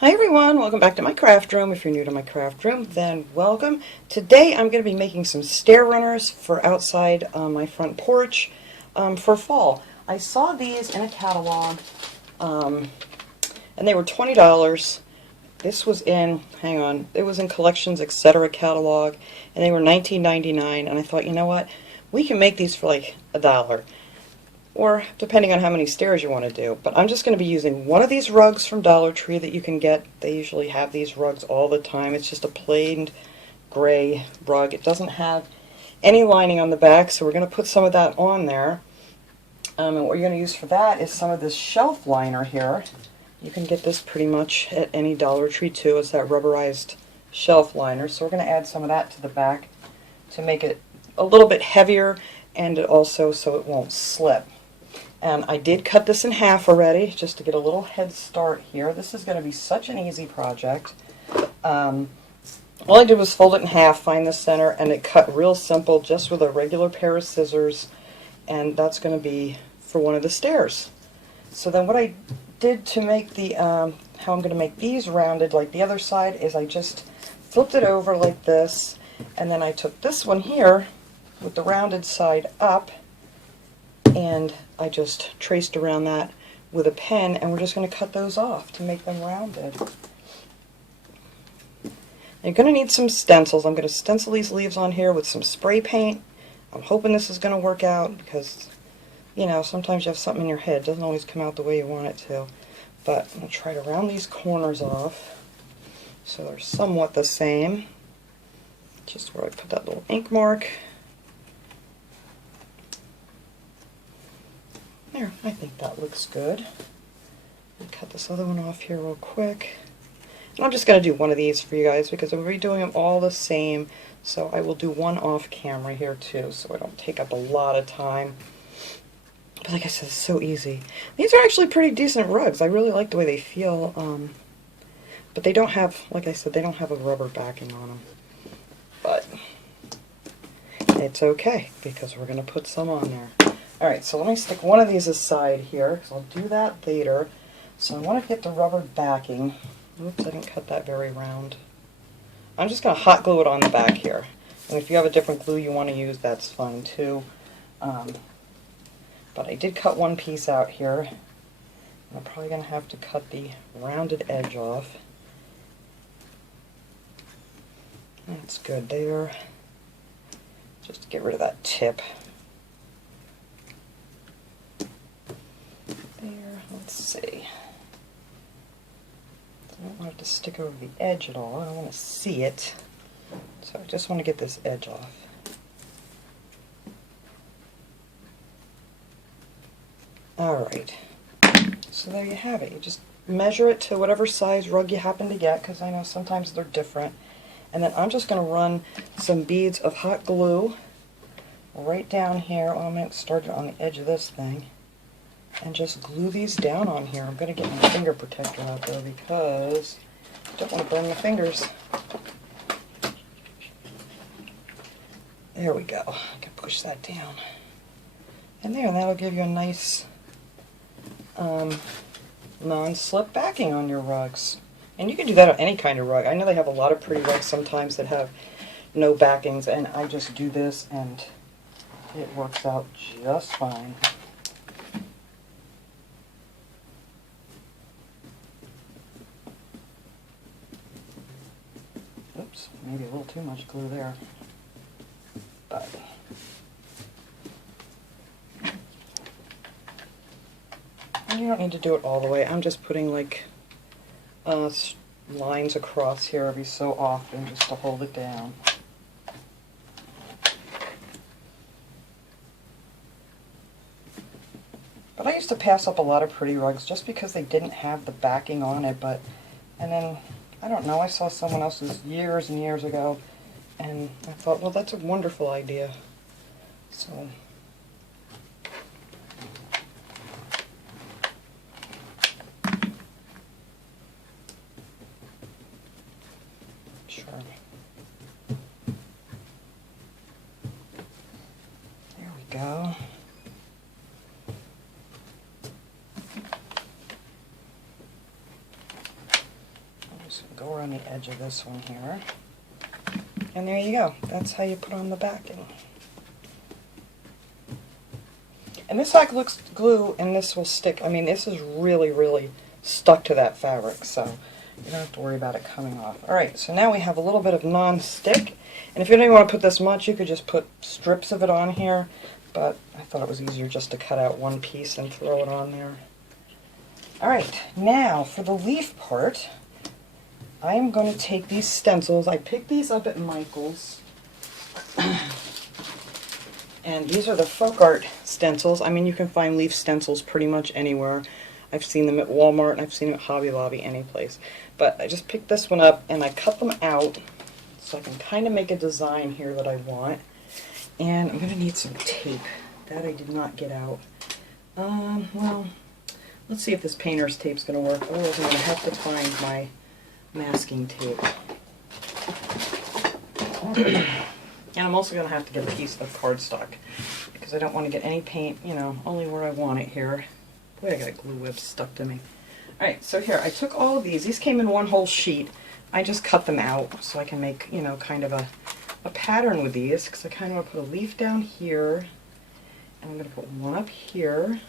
Hi everyone, welcome back to my craft room. If you're new to my craft room, then welcome. Today I'm going to be making some stair runners for outside my front porch for fall. I saw these in a catalog and they were $20. This was in, hang on, it was in Collections Etc. catalog and they were $19.99, and I thought, you know what, we can make these for like $1. Or depending on how many stairs you want to do. But I'm just going to be using one of these rugs from Dollar Tree that you can get. They usually have these rugs all the time. It's just a plain gray rug. It doesn't have any lining on the back, so we're going to put some of that on there. And what you're going to use for that is some of this shelf liner here. You can get this pretty much at any Dollar Tree too. It's that rubberized shelf liner. So we're going to add some of that to the back to make it a little bit heavier, and also so it won't slip. And I did cut this in half already, just to get a little head start here. This is going to be such an easy project. All I did was fold it in half, find the center, and it cut real simple, just with a regular pair of scissors. And that's going to be for one of the stairs. So then what I did to make the, how I'm going to make these rounded like the other side, is I just flipped it over like this, and then I took this one here with the rounded side up, and I just traced around that with a pen, and we're just going to cut those off to make them rounded. You're going to need some stencils. I'm going to stencil these leaves on here with some spray paint. I'm hoping this is going to work out because, you know, sometimes you have something in your head. It doesn't always come out the way you want it to. But I'm going to try to round these corners off so they're somewhat the same. Just where I put that little ink mark. There, I think that looks good. Cut this other one off here real quick. And I'm just going to do one of these for you guys because I'm redoing them all the same. So I will do one off camera here too, so I don't take up a lot of time. But like I said, it's so easy. These are actually pretty decent rugs. I really like the way they feel. But they don't have, like I said, they don't have a rubber backing on them. But it's okay because we're going to put some on there. Alright, so let me stick one of these aside here, because I'll do that later. So I want to get the rubber backing. Oops, I didn't cut that very round. I'm just going to hot glue it on the back here. And if you have a different glue you want to use, that's fine too. But I did cut one piece out here. I'm probably going to have to cut the rounded edge off. That's good there. Just to get rid of that tip. There, let's see. I don't want it to stick over the edge at all. I don't want to see it. So I just want to get this edge off. Alright. So there you have it. You just measure it to whatever size rug you happen to get, because I know sometimes they're different. And then I'm just going to run some beads of hot glue right down here. Well, I'm going to start it on the edge of this thing. And just glue these down on here. I'm going to get my finger protector out there because I don't want to burn my fingers. There we go. I can push that down. And there, and that'll give you a nice non-slip backing on your rugs. And you can do that on any kind of rug. I know they have a lot of pretty rugs sometimes that have no backings, and I just do this and it works out just fine. Oops, maybe a little too much glue there. But and you don't need to do it all the way. I'm just putting like lines across here every so often just to hold it down. But I used to pass up a lot of pretty rugs just because they didn't have the backing on it, and then I don't know, I saw someone else's years and years ago, and I thought, well, that's a wonderful idea. So, sure. There we go. the edge of this one here. And there you go. That's how you put on the backing. And this hot glue, and this will stick. I mean, this is really, really stuck to that fabric, so you don't have to worry about it coming off. Alright, so now we have a little bit of non-stick. And if you don't want to put this much, you could just put strips of it on here. But I thought it was easier just to cut out one piece and throw it on there. Alright, now for the leaf part, I'm going to take these stencils. I picked these up at Michael's. And these are the folk art stencils. I mean, you can find leaf stencils pretty much anywhere. I've seen them at Walmart, and I've seen them at Hobby Lobby, any place. But I just picked this one up, and I cut them out so I can kind of make a design here that I want. And I'm going to need some tape. That I did not get out. Well, let's see if this painter's tape's going to work. Otherwise, I'm going to have to find my masking tape. And I'm also going to have to get a piece of cardstock because I don't want to get any paint, you know, only where I want it here. Boy, I got a glue web stuck to me. Alright, so here, I took all of these. These came in one whole sheet. I just cut them out so I can make, you know, kind of a pattern with these because I kind of want to put a leaf down here. And I'm going to put one up here.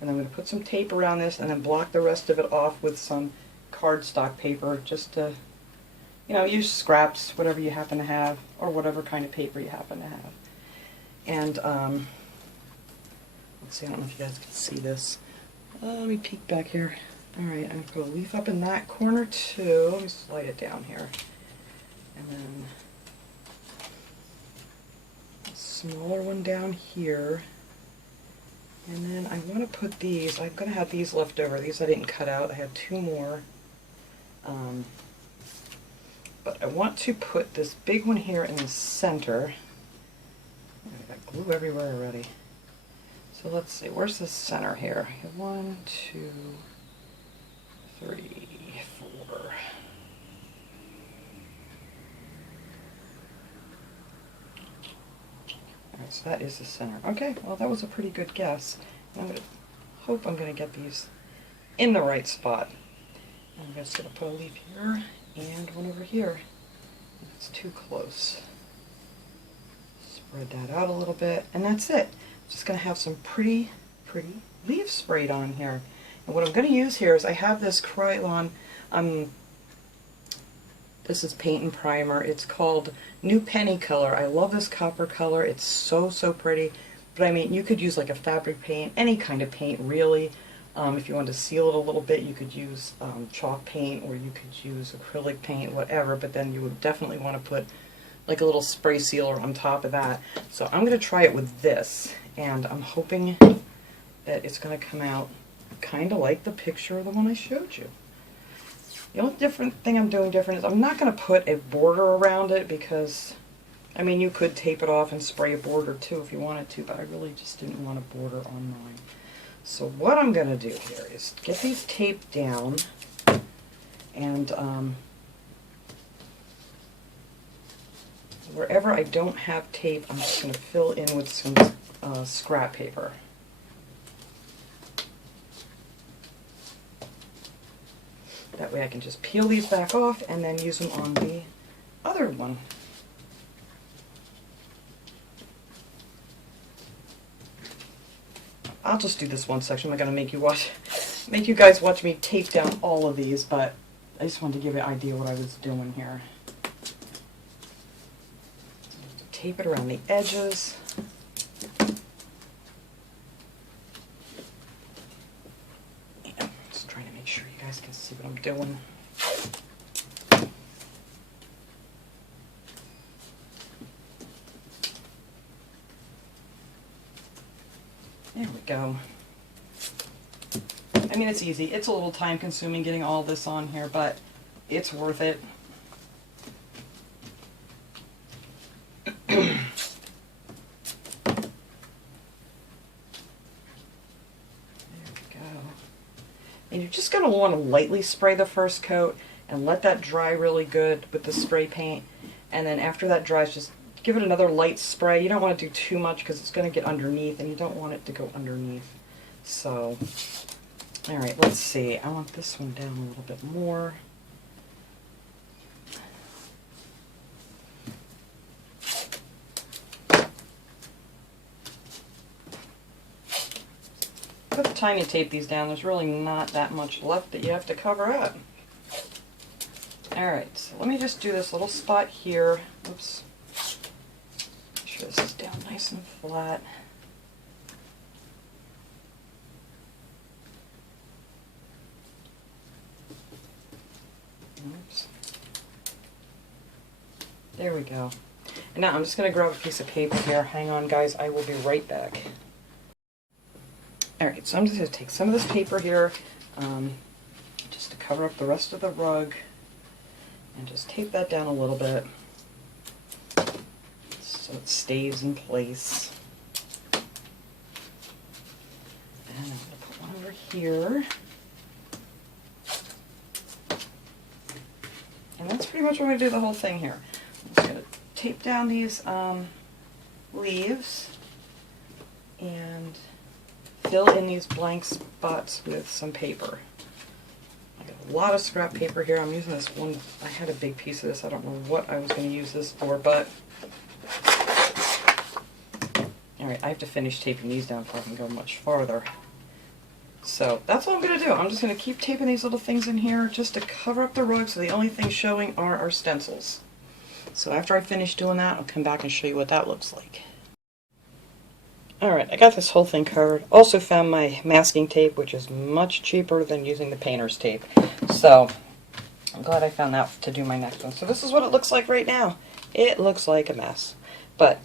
And I'm going to put some tape around this and then block the rest of it off with some cardstock paper just to, you know, use scraps, whatever you happen to have, or whatever kind of paper you happen to have. And, let's see, I don't know if you guys can see this. Let me peek back here. Alright, I'm going to put a leaf up in that corner too. Let me slide it down here. And then a smaller one down here. And then I want to put these, I'm going to have these left over. These I didn't cut out. I have two more. But I want to put this big one here in the center. I've got glue everywhere already. So let's see, where's the center here? 1, 2, 3, 4. Alright, so that is the center. Okay, well that was a pretty good guess. I'm going to hope I'm going to get these in the right spot. I'm just going to put a leaf here and one over here. It's too close. Spread that out a little bit, and that's it. I'm just going to have some pretty leaves sprayed on here. And what I'm going to use here is I have this Krylon, this is paint and primer. It's called New Penny Color. I love this copper color. It's so pretty. But I mean, you could use like a fabric paint, any kind of paint really. If you want to seal it a little bit, you could use chalk paint, or you could use acrylic paint, whatever, but then you would definitely want to put like a little spray sealer on top of that. So I'm going to try it with this, and I'm hoping that it's going to come out kind of like the picture of the one I showed you. The only different thing I'm doing different is I'm not going to put a border around it because, I mean, you could tape it off and spray a border too if you wanted to, but I really just didn't want a border on mine. So what I'm going to do here is get these taped down, and wherever I don't have tape, I'm just going to fill in with some scrap paper. That way I can just peel these back off and then use them on the other one. I'll just do this one section. I'm not going to make you guys watch me tape down all of these, but I just wanted to give you an idea what I was doing here. Tape it around the edges. And just trying to make sure you guys can see what I'm doing. There we go. I mean, it's easy. It's a little time consuming getting all this on here, but it's worth it. There we go. And you're just going to want to lightly spray the first coat and let that dry really good with the spray paint. And then after that dries, just give it another light spray. You don't want to do too much because it's going to get underneath, and you don't want it to go underneath. So, alright, let's see. I want this one down a little bit more. time you tape these down, there's really not that much left that you have to cover up. Alright, so let me just do this little spot here. Oops. Make sure this is down nice and flat. Oops. There we go. And now I'm just going to grab a piece of paper here. Hang on, guys. I will be right back. Alright, so I'm just going to take some of this paper here just to cover up the rest of the rug and just tape that down a little bit so it stays in place. And I'm going to put one over here. And that's pretty much what I'm going to do the whole thing here. I'm just going to tape down these leaves and fill in these blank spots with some paper. I got a lot of scrap paper here. I'm using this one. I had a big piece of this. I don't know what I was going to use this for, but alright, I have to finish taping these down before I can go much farther. So that's what I'm going to do. I'm just going to keep taping these little things in here just to cover up the rug, so the only things showing are our stencils. So after I finish doing that, I'll come back and show you what that looks like. Alright, I got this whole thing covered. Also found my masking tape, which is much cheaper than using the painter's tape. So I'm glad I found that to do my next one. So this is what it looks like right now. It looks like a mess. But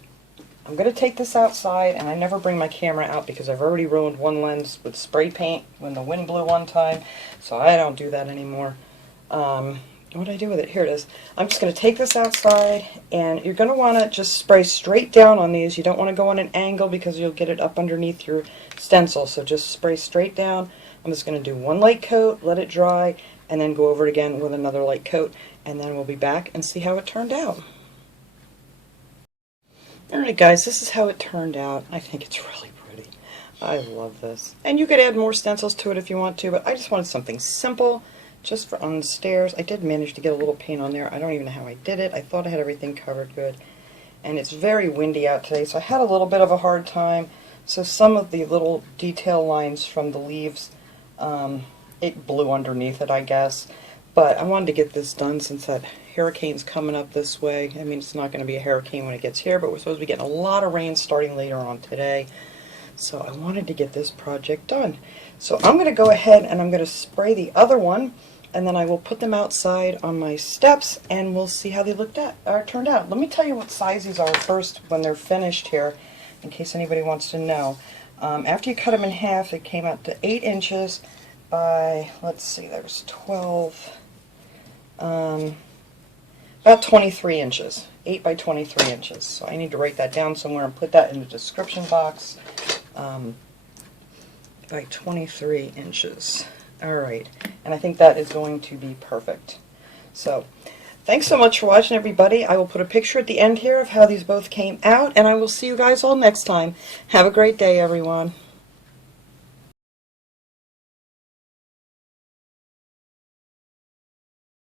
I'm going to take this outside, and I never bring my camera out because I've already ruined one lens with spray paint when the wind blew one time, so I don't do that anymore. What do I do with it? Here it is. I'm just going to take this outside, and you're going to want to just spray straight down on these. You don't want to go on an angle because you'll get it up underneath your stencil, so just spray straight down. I'm just going to do one light coat, let it dry, and then go over it again with another light coat, and then we'll be back and see how it turned out. Alright guys, this is how it turned out. I think it's really pretty. I love this. And you could add more stencils to it if you want to, but I just wanted something simple, just for on the stairs. I did manage to get a little paint on there. I don't even know how I did it. I thought I had everything covered good. And it's very windy out today, so I had a little bit of a hard time. So some of the little detail lines from the leaves, it blew underneath it, I guess. But I wanted to get this done since that hurricane's coming up this way. I mean, it's not going to be a hurricane when it gets here, but we're supposed to be getting a lot of rain starting later on today. So I wanted to get this project done. So I'm going to go ahead and I'm going to spray the other one, and then I will put them outside on my steps, and we'll see how they turned out. Let me tell you what size these are first when they're finished here, in case anybody wants to know. After you cut them in half, it came out to 8 inches by, let's see, there's 12, about 23 inches, 8 by 23 inches. So I need to write that down somewhere and put that in the description box. By 23 inches. Alright, and I think that is going to be perfect. So, thanks so much for watching, everybody. I will put a picture at the end here of how these both came out, and I will see you guys all next time. Have a great day, everyone.